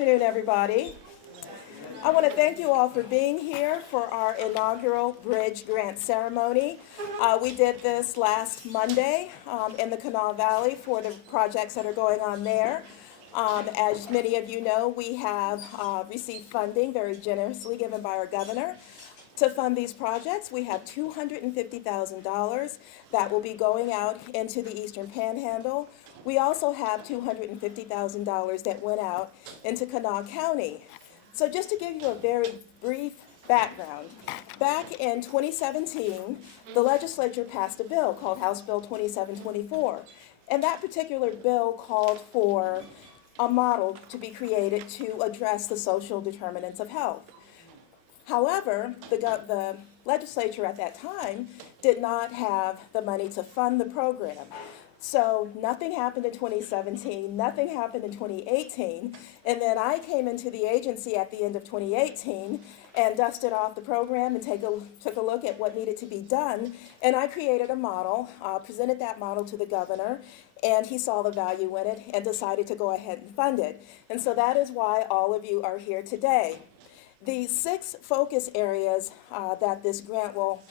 afternoon, everybody. I want to thank you all for being here for our inaugural Bridge Grant Ceremony. We did this last Monday in the Kanawha Valley for the projects that are going on there. As many of you know, we have received funding very generously given by our governor to fund these projects. We have $250,000 that will be going out into the Eastern Panhandle. We also have $250,000 that went out into Kanawha County. So just to give you a very brief background, back in 2017, the legislature passed a bill called House Bill 2724. And that particular bill called for a model to be created to address the social determinants of health. However, the legislature at that time did not have the money to fund the program. So nothing happened in 2017, nothing happened in 2018, and then I came into the agency at the end of 2018 and dusted off the program and took a look at what needed to be done, and I created a model, presented that model to the governor, and he saw the value in it and decided to go ahead and fund it. And so that is why all of you are here today. The 6 focus areas that this grant will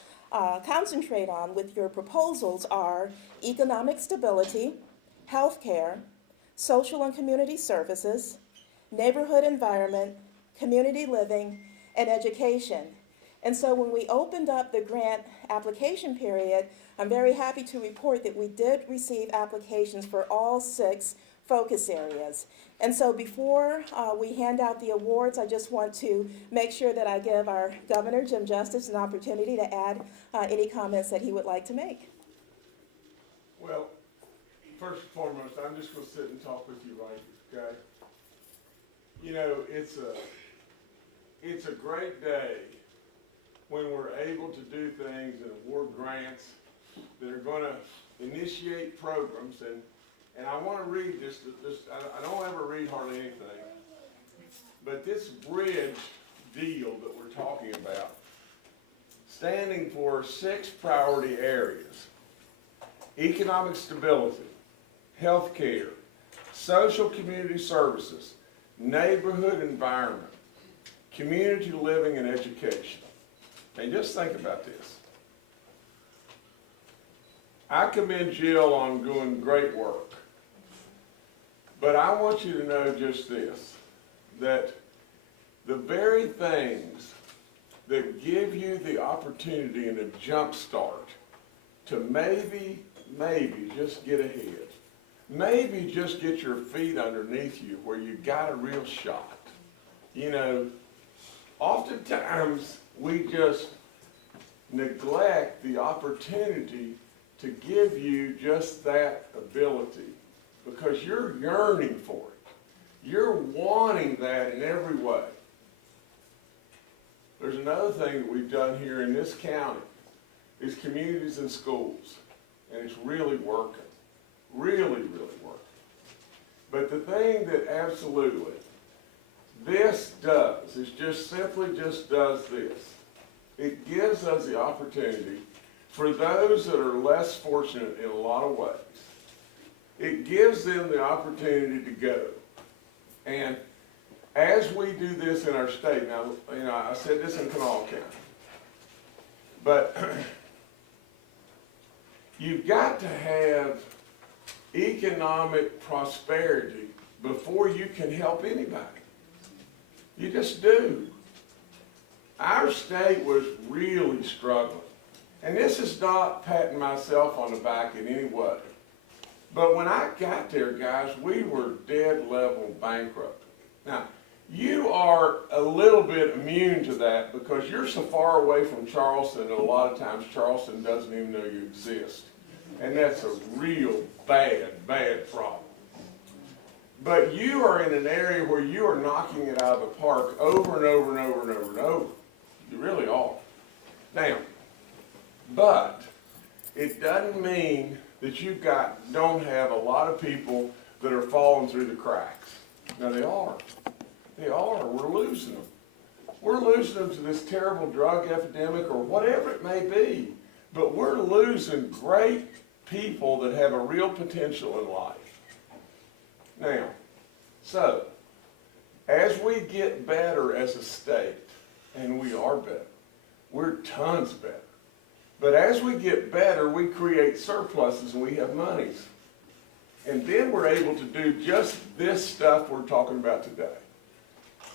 concentrate on with your proposals are economic stability, healthcare, social and community services, neighborhood environment, community living, and education. And so when we opened up the grant application period, I'm very happy to report that we did receive applications for all 6 focus areas. And so before we hand out the awards, I just want to make sure that I give our Governor, Jim Justice, an opportunity to add any comments that he would like to make. Well, first and foremost, I'm just going to sit and talk with you right here, okay? You know, it's a great day when we're able to do things and award grants that are going to initiate programs. And I want to read this, I don't ever read hardly anything, but this bridge deal that we're talking about, standing for 6 priority areas: economic stability, health care, social community services, neighborhood environment, community living, and education. And just think about this. I commend Jill on doing great work. But I want you to know just this, that the very things that give you the opportunity and a jump start to maybe just get ahead, maybe just get your feet underneath you where you got a real shot. You know, oftentimes we just neglect the opportunity to give you just that ability, because you're yearning for it. You're wanting that in every way. There's another thing that we've done here in this county is communities and schools. And it's really working. Really, really working. But the thing that absolutely this does is just simply just does this. It gives us the opportunity for those that are less fortunate in a lot of ways. It gives them the opportunity to go. And as we do this in our state, now, you know, I said this in Kanawha County, but you've got to have economic prosperity before you can help anybody. You just do. Our state was really struggling. And this is not patting myself on the back in any way. But when I got there, guys, we were dead level bankrupt. Now, you are a little bit immune to that because you're so far away from Charleston that a lot of times Charleston doesn't even know you exist. And that's a real bad, bad problem. But you are in an area where you are knocking it out of the park over and over and over and over and over. You really are. Now, but it doesn't mean that you don't have a lot of people that are falling through the cracks. Now they are. They are. We're losing them. We're losing them to this terrible drug epidemic or whatever it may be. But we're losing great people that have a real potential in life. Now, so, as we get better as a state, and we are better, we're tons better. But as we get better, we create surpluses and we have monies. And then we're able to do just this stuff we're talking about today.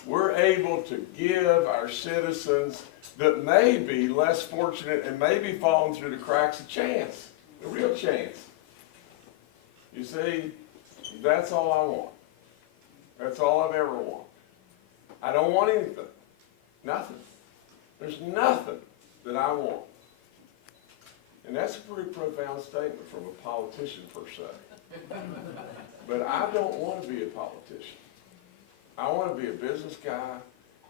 We're able to give our citizens that may be less fortunate and may be falling through the cracks a chance, a real chance. You see, that's all I want. That's all I've ever wanted. I don't want anything. Nothing. There's nothing that I want. And that's a pretty profound statement from a politician per se. But I don't want to be a politician. I want to be a business guy,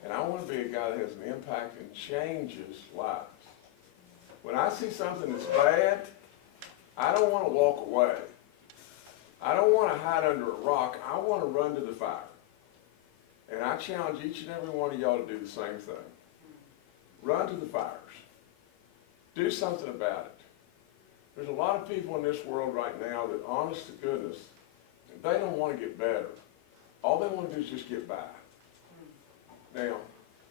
and I want to be a guy that has an impact and changes lives. When I see something that's bad, I don't want to walk away. I don't want to hide under a rock. I want to run to the fire. And I challenge each and every one of y'all to do the same thing. Run to the fires. Do something about it. There's a lot of people in this world right now that, honest to goodness, they don't want to get better. All they want to do is just get by. Now,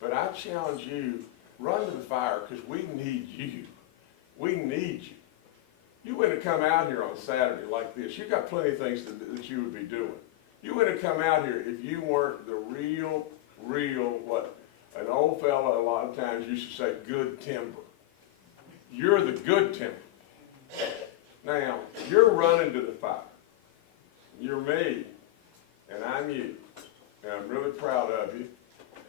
but I challenge you, run to the fire because we need you. We need you. You wouldn't have come out here on Saturday like this. You've got plenty of things that you would be doing. You wouldn't have come out here if you weren't the real, what an old fella a lot of times used to say, good timber. You're the good timber. Now, you're running to the fire. You're me, and I'm you. And I'm really proud of you,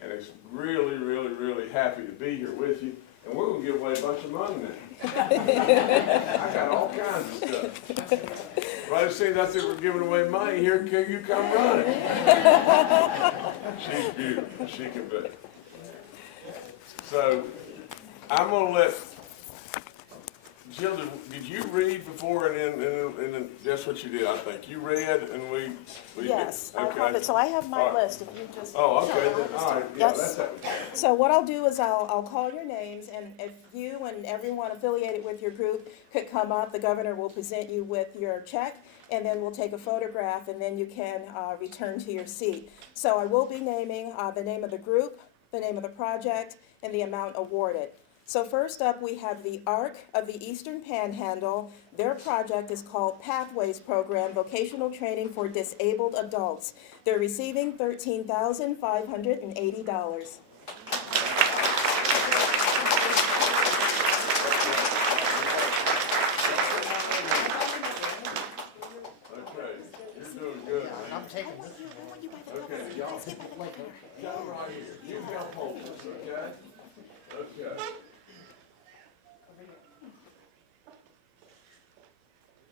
and it's really happy to be here with you. And we're going to give away a bunch of money now. I got all kinds of stuff. Right as soon as I said we're giving away money, here you come running. She's beautiful. She can be. So, I'm going to let Jill, did you read before and then that's what you did, I think. You read and we Yes, did. Okay. I have it. So I have my All right. list. If you just Oh, okay. Then, all right. Yeah, Yes. that's it. So what I'll do is I'll call your names, and if you and everyone affiliated with your group could come up, the governor will present you with your check, and then we'll take a photograph, and then you can return to your seat. So I will be naming the name of the group, the name of the project, and the amount awarded. So first up, we have the ARC of the Eastern Panhandle. Their project is called Pathways Program, Vocational Training for Disabled Adults. They're receiving $13,580. I'm taking this. Okay, y'all, come right here. You help hold this, okay? Okay.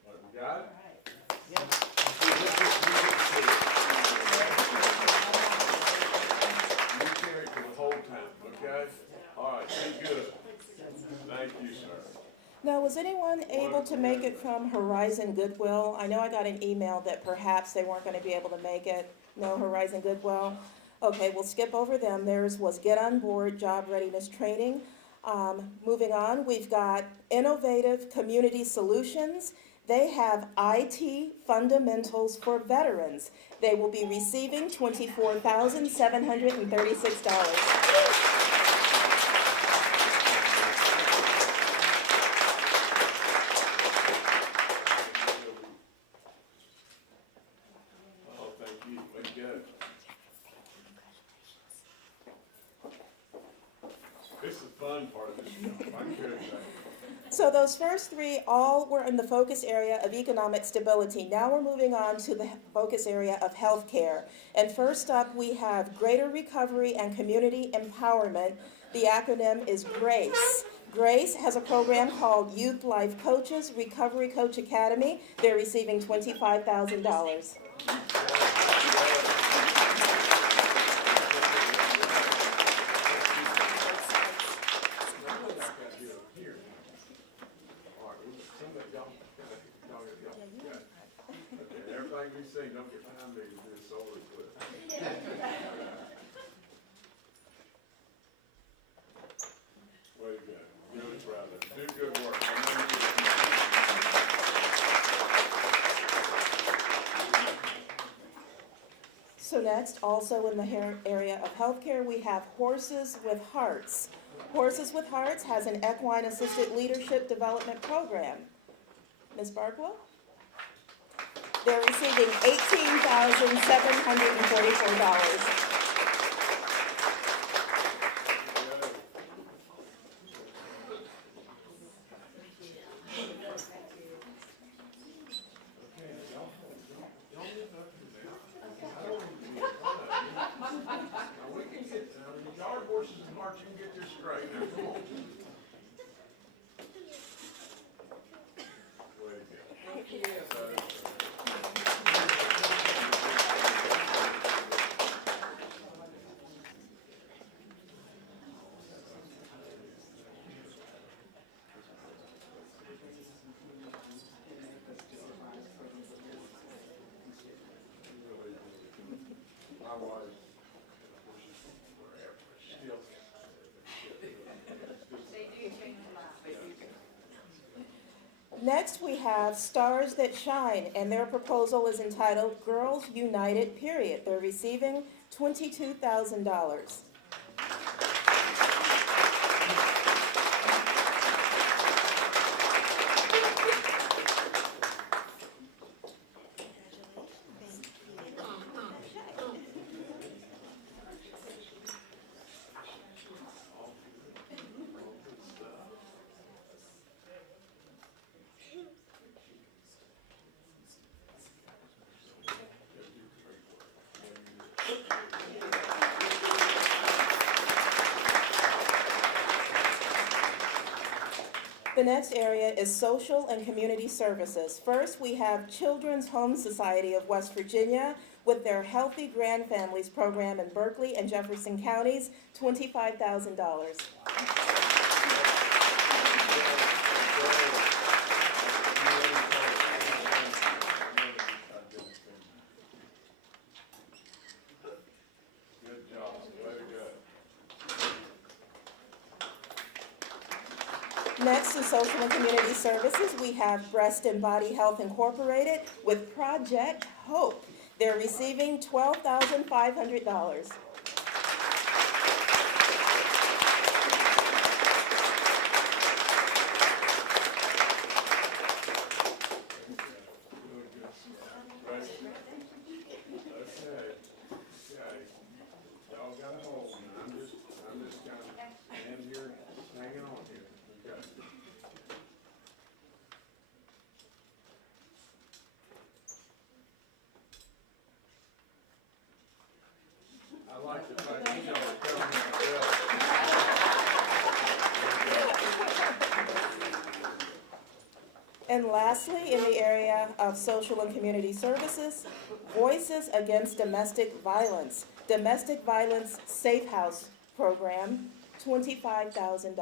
What, we got it? Yes. You carry it for the whole time, okay? All right, be good. Thank you, sir. Now, was anyone able to make it from Horizon Goodwill? I know I got an email that perhaps they weren't going to be able to make it. No Horizon Goodwill? Okay, we'll skip over them. Theirs was Get On Board Job Readiness Training. Moving on, we've got Innovative Community Solutions. They have IT Fundamentals for Veterans. They will be receiving $24,736. This is the fun part of this job. I could say. So those first three all were in the focus area of economic stability. Now we're moving on to the focus area of healthcare. And first up, we have Greater Recovery and Community Empowerment. The acronym is GRACE. GRACE has a program called Youth Life Coaches Recovery Coach Academy. They're receiving $25,000. Everybody we see, don't get behind me, it's solar eclipse. Way to go. Really proud of you. Do good work. Next, also in the area of healthcare, we have Horses with Hearts. Horses with Hearts has an equine assisted leadership development program. Ms. Barkwell? They're receiving $18,744. Y'all are horses and hearts, you can get this straight now, come on. Way to go. Thank you. My wife, forever, still. Next, we have Stars That Shine, and their proposal is entitled Girls United, period. They're receiving $22,000. The next area is social and community services. First, we have Children's Home Society of West Virginia with their Healthy Grand Families program in Berkeley and Jefferson counties, $25,000. Good job, way to go. Next is social and community services. We have Breast and Body Health Incorporated with Project Hope. They're receiving $12,500. Y'all got a hold, and I'm just kind of standing here, hanging on here, okay? I like the fact that y'all are coming And lastly, in the area of social and community services, Voices Against Domestic Violence. Domestic Violence Safe House Program, $25,000.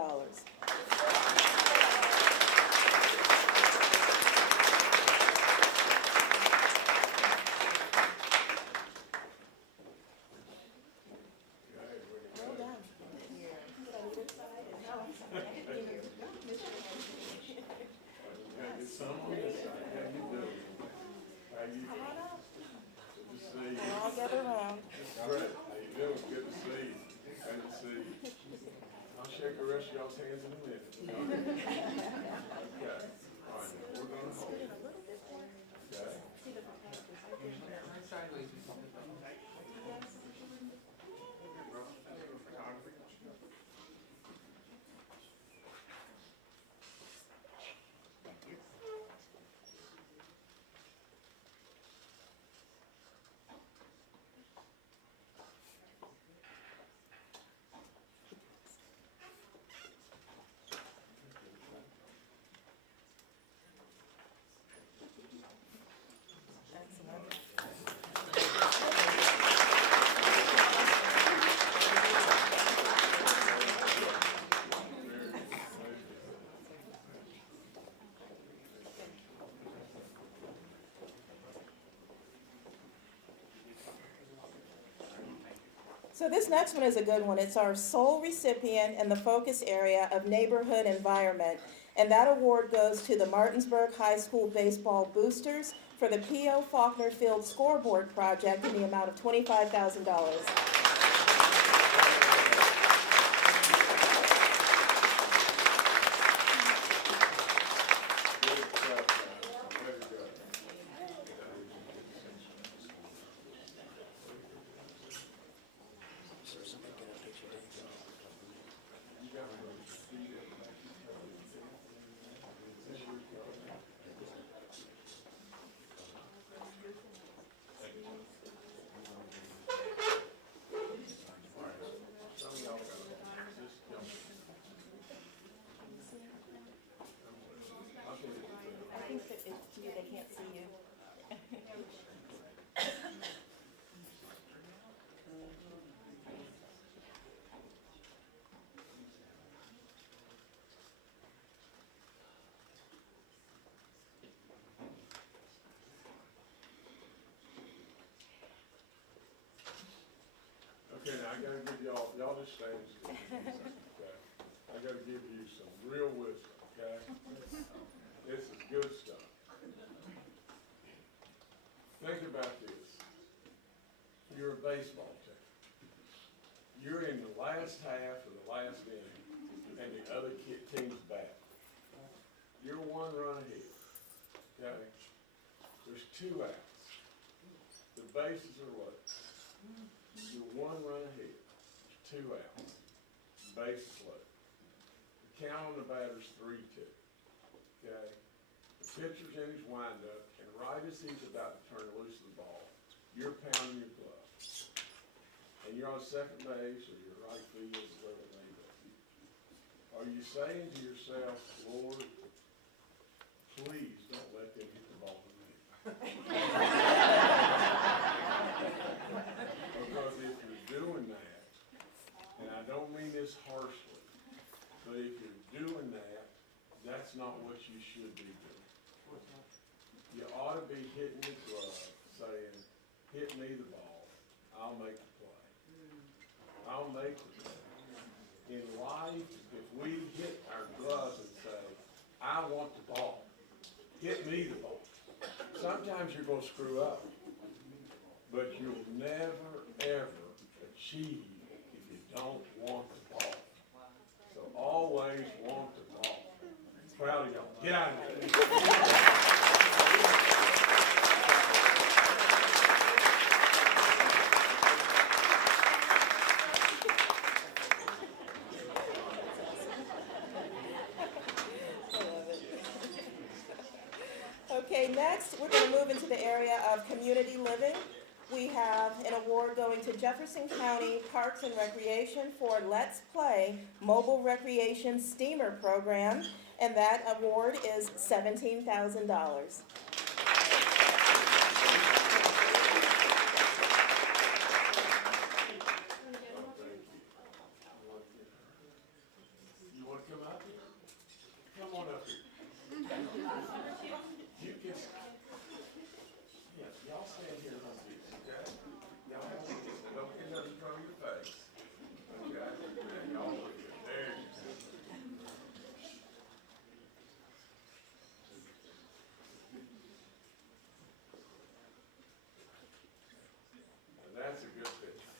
Well done. Get some on this side, how you doing? How you doing? Good to see you. I'll get around. Great, how you doing? Good to see you. Good to see you. I'll shake the rest of y'all's hands in a minute. Okay, all right, we're gonna hold. Okay? So this next one is a good one. It's our sole recipient in the focus area of neighborhood environment. And that award goes to the Martinsburg High School Baseball Boosters for the P.O. Faulkner Field Scoreboard Project in the amount of $25,000. I think that they can't see you. Okay, now I gotta give y'all just stand still, okay? I gotta give you some real wisdom, okay? This is good stuff. Think about this. You're a baseball team. You're in the last half of the last inning, and the other team's back. You're one run ahead, okay? There's 2 outs. The bases are loaded. You're 1 run ahead. There's 2 outs. Bases loaded. The count on the batter's 3-2. Okay? The pitcher's in his windup, and right as he's about to turn loose the ball, you're pounding your glove. And you're on second base or your right field, whatever it may be. Are you saying to yourself, Lord, please don't let them hit the ball to me? Because if you're doing that, and I don't mean this harshly, but if you're doing that, that's not what you should be doing. You ought to be hitting the glove, saying, hit me the ball, I'll make the play. I'll make the play. In life, if we hit our gloves and say, I want the ball, hit me the ball. Sometimes you're gonna screw up, but you'll never, ever achieve if you don't want the ball. So always want the ball. Proud of y'all. Get out of here. Okay, next, we're going to move into the area of community living. We have an award going to Jefferson County Parks and Recreation for Let's Play Mobile Recreation Steamer Program, and that award is $17,000. You want to come up? Come on up here. You can, yeah, y'all stand here like this, okay? Y'all have to, don't get nothing from your face. Okay? Yeah, y'all look good. There you go. That's a good picture.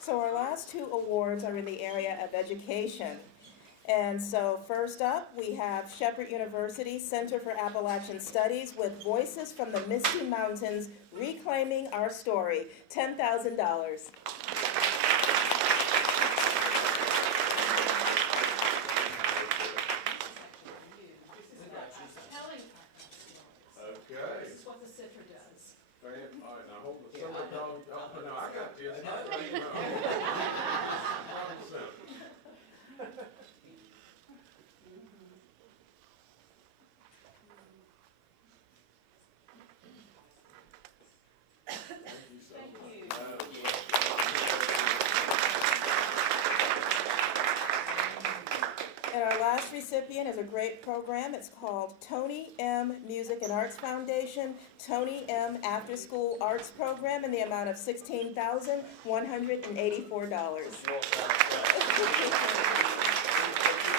So our last 2 awards are in the area of education. And so first up, we have Shepherd University Center for Appalachian Studies with Voices from the Misty Mountains, Reclaiming Our Story, $10,000. Okay. This is what the center does. All right, now hold it. Somebody call me. Oh, no, I got this. I got it. And our last recipient is a great program. It's called Tony M. Music and Arts Foundation, Tony M. After School Arts Program in the amount of $16,184.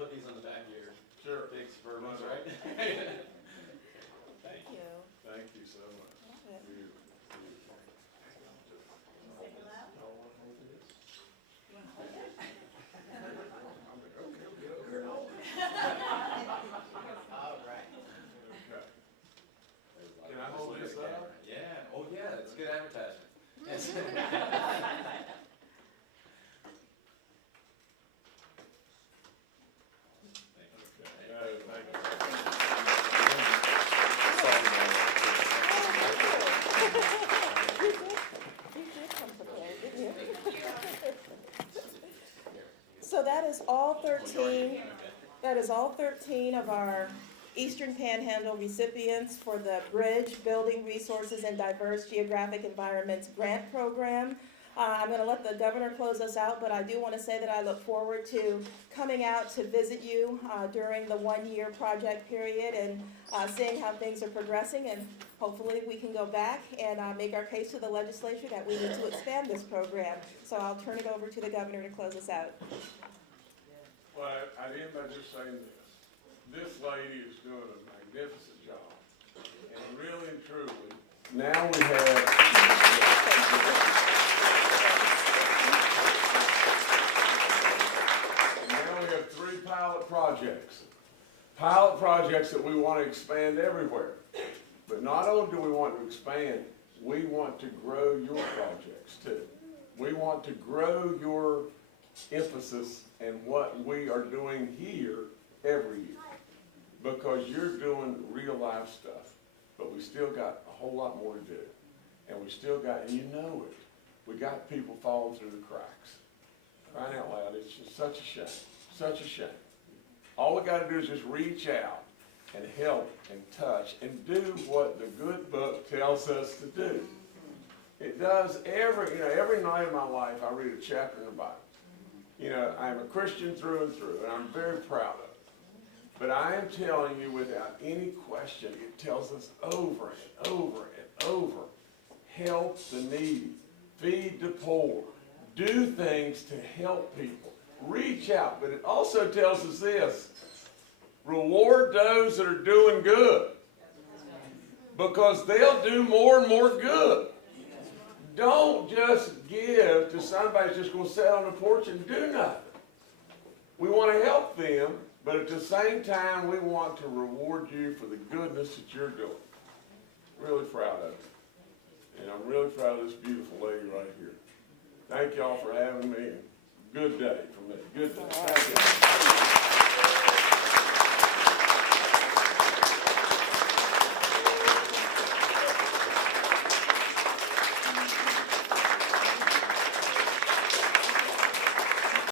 put these on the back of your Sure. big Suburbans, right? Thank you. You. Thank you so much. Love it. Beautiful. All right. Okay. Can I hold this up? Yeah, oh yeah, it's good advertisement. Yes. Okay. Thank you. You did come prepared, didn't you? So that is all 13, that is all 13 of our Eastern Panhandle recipients for the Bridge Building Resources and Diverse Geographic Environments Grant Program. I'm going to let the governor close us out, but I do want to say that I look forward to coming out to visit you during the one-year project period and seeing how things are progressing, and hopefully we can go back and make our case to the legislature that we need to expand this program. So I'll turn it over to the governor to close us out. Well, I end by just saying this. This lady is doing a magnificent job. And really and truly, now we have, three pilot projects. Pilot projects that we want to expand everywhere. But not only do we want to expand, we want to grow your projects too. We want to grow your emphasis in what we are doing here every year. Because you're doing real life stuff, but we still got a whole lot more to do. And we still got, and you know it, we got people falling through the cracks. Crying out loud, it's just such a shame, such a shame. All we gotta do is just reach out and help and touch and do what the good book tells us to do. It does every night of my life I read a chapter in the Bible. I'm a Christian through and through, and I'm very proud of it. But I am telling you without any question, it tells us over and over and over, help the needy, feed the poor, do things to help people, reach out. But it also tells us this, reward those that are doing good, because they'll do more and more good. Don't just give to somebody who's just going to sit on the porch and do nothing. We want to help them, but at the same time, we want to reward you for the goodness that you're doing. Really proud of you. And I'm really proud of this beautiful lady right here. Thank y'all for having me. Good day for me. Good day. Thank you.